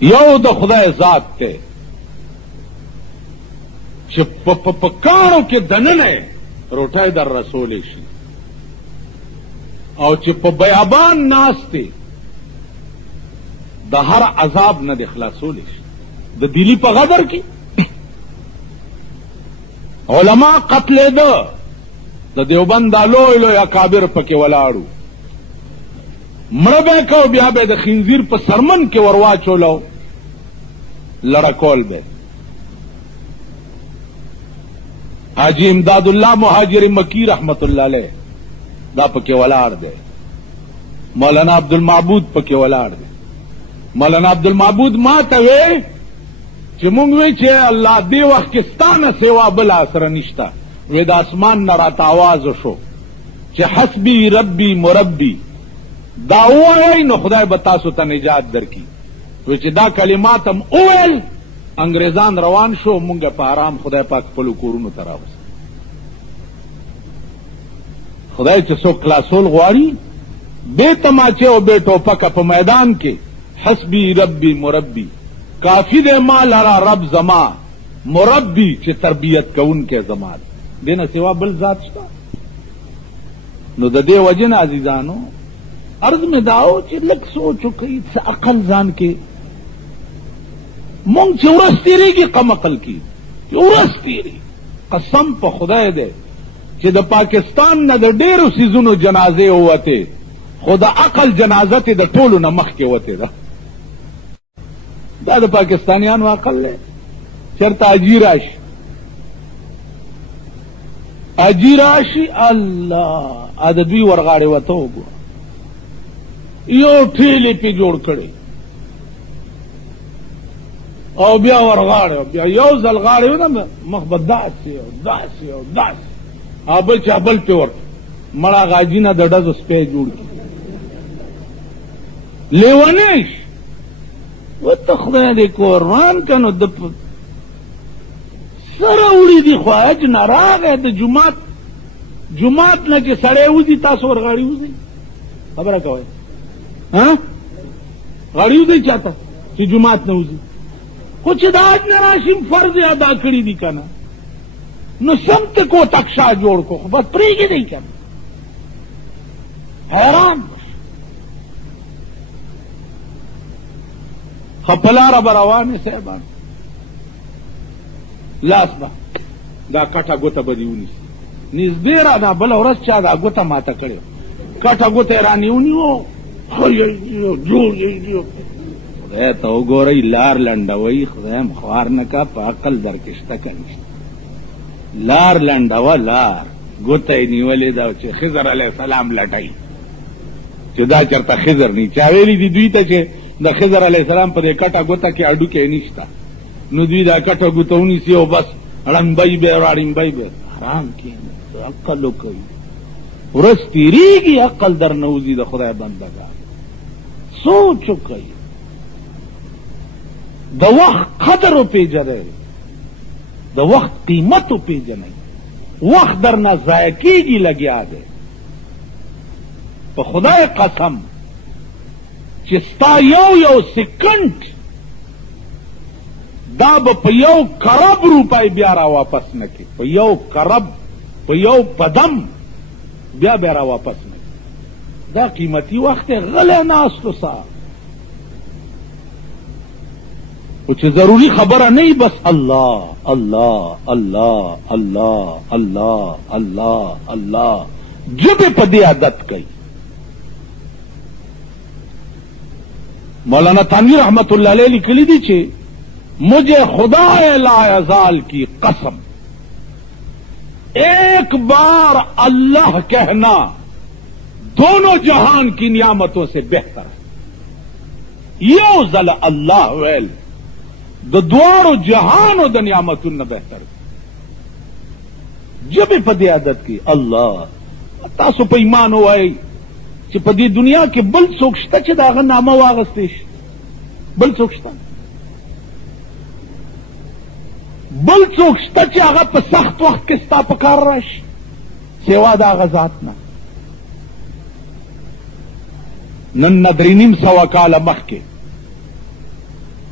You the خدای ذات ته چې په کاڼو کې دننه روټۍ در رسولی شي او چې په بیابان ناستې د هر عذاب نه د خلاصولی شي د دلی په غدر کې علما قتلېده د دیوبند دا لوی لوی اکابر پکې ولاړو مړه به کو بیا به د خنزیر په سرمن کې ورواچولو لړکول به حاجی امداد الله مهاجر مکی رحمت الله علیه دا پکې ولاړ دی مولانا عبدالمعبود پکې ولاړ دی مولانا عبدالمعبود ما ته وی چې مونږ وی چې الله دې وخت کې ستانه سیوا بل سره نشته وی د اسمان نه راته آواز شو چې حسبی ربی مربی دا ووایئ نو خدای به تاسو ته نجات درکړي وی چې دا کلمات هم وویل انګریزان روان شو مونږ په آرام خدای پاک خپلو کورونو ته راوست خدای چې څوک خلاصول غواړي بې تماچې او بې ټوپکه په میدان کې حسبی ربی مربی کافی دے ما لرا رب زما مربی چې تربیت کوونکی زما دې نه سوا بل ذات شته نو د دې وجه نه عزیزانو عرض مې داو چې لږ سوچ وکړئ څه عقل ځان کې مونږ چې ورځ تېرېږي کم عقل کې چې ورځ تېرېږي قسم په خدای دی چې د پاکستان نه د ډېرو څیزونو جنازې ووتې خو د عقل جنازه تې د ټولو نه مخکې وتې ده دا د پاکستانیانو عقل دی چېرته اجي راشي الله د دوی ورغاړې وته وګوره یو ټیلې پې جوړ کړی او بیا ورغاړې بیا یو ځل غاړې ونه مخ به داسې او داسې او داسې او بل چا بل پې ورته مړه غاجي نه د ډزو سپی جوړ کړي لیونی شي ورته خدای دې قربان که نو د سره وړي دي خو حج نه راغی د جومات نه چې سړی وځي تاسو ورغاړي وځئ خبره کوئ غاړي وځئ چاته چې جومات نه وځي خو چې د حج نه راشي فرض ادا کړي دي که نه نو سمت کو تکشا جوړ کو خو بس پرېږدئ دی که نه حیران خپلاره به روانې صاحبان لاس به دا کټه ګوته به دې ونیسي نږدې را ده بله ورځ چا دا ګوته ماته کړې کټه ګوته یې رانې ونیو خدای ته وګورئ لار لنډوئ خدایم خوار نه کا په عقل در کې شته که نشته لار لنډوه لار ګوته یې نیولې ده چې خضر علیه السلام لټوي چې دا چېرته خضر نه چا ویلي دي دوی ته چې د خضر علیه السلام په دې کټه ګوته کې اډوکې نشته نو دوی دا کټه ګوته ونیسي او بس ړنبی به راړنبی به حرام کښېنه عقل وکوي ورځ تېرېږي عقل در نه وځي د خدای بندګان سوچ وکوئ د وخت قدر وپېژنئ د وخت قیمت وپېژنئ وخت در نه ضایع کېږي لګیا دی په خدای قسم چې ستا یو سیکنډ دا به په یو کرب روپۍ بیا را واپس نه کړي په یو کرب په یو قدم بیا را واپس نه کړي دا قیمتي وخت دی غلی ناستو سا خو چې ضروري خبره نه بس الله الله الله الله الله الله الله ژبې په دې عادت کوي مولانا تانوی رحمت اللہ علیہ لکھلی دی چھے مجھے خدا لا یزال کی قسم ایک بار اللہ کہنا دونوں جہان کی نعمتوں سے بہتر ہے یو ځل الله ویل د دواړو جهانو د نعمتونو بهتر ژبې په دې عادت کې الله تاسو په ایمان وایئ چې په دې دنیا کې بل څوک شته چې د هغه نامه واغستی شي بل څوک شته بل څوک شته چې هغه په سخت وخت کې ستا په کار راشي سوا د هغه ذات نه نن نه 350 کاله مخکې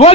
2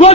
2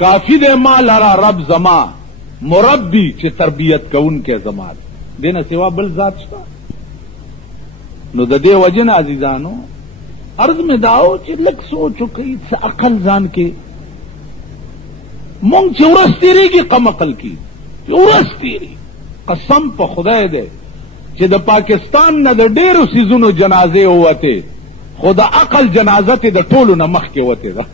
کافی دے ما لرا رب زما مربی چې تربیت کوونکې زما دینه سوا بل ذات شته. نو د دې وجه نه عزیزانو عرض مې داو چې لږ سوچ وکړئ، څه عقل ځان کې. مونږ چې ورځ تېرېږي کم عقل کې ورځ تېري. قسم په خدای دی چې د پاکستان نه د ډېرو سیزونو جنازې ووتې، خو د عقل جنازه ته د ټولو نه مخکې وتې ده.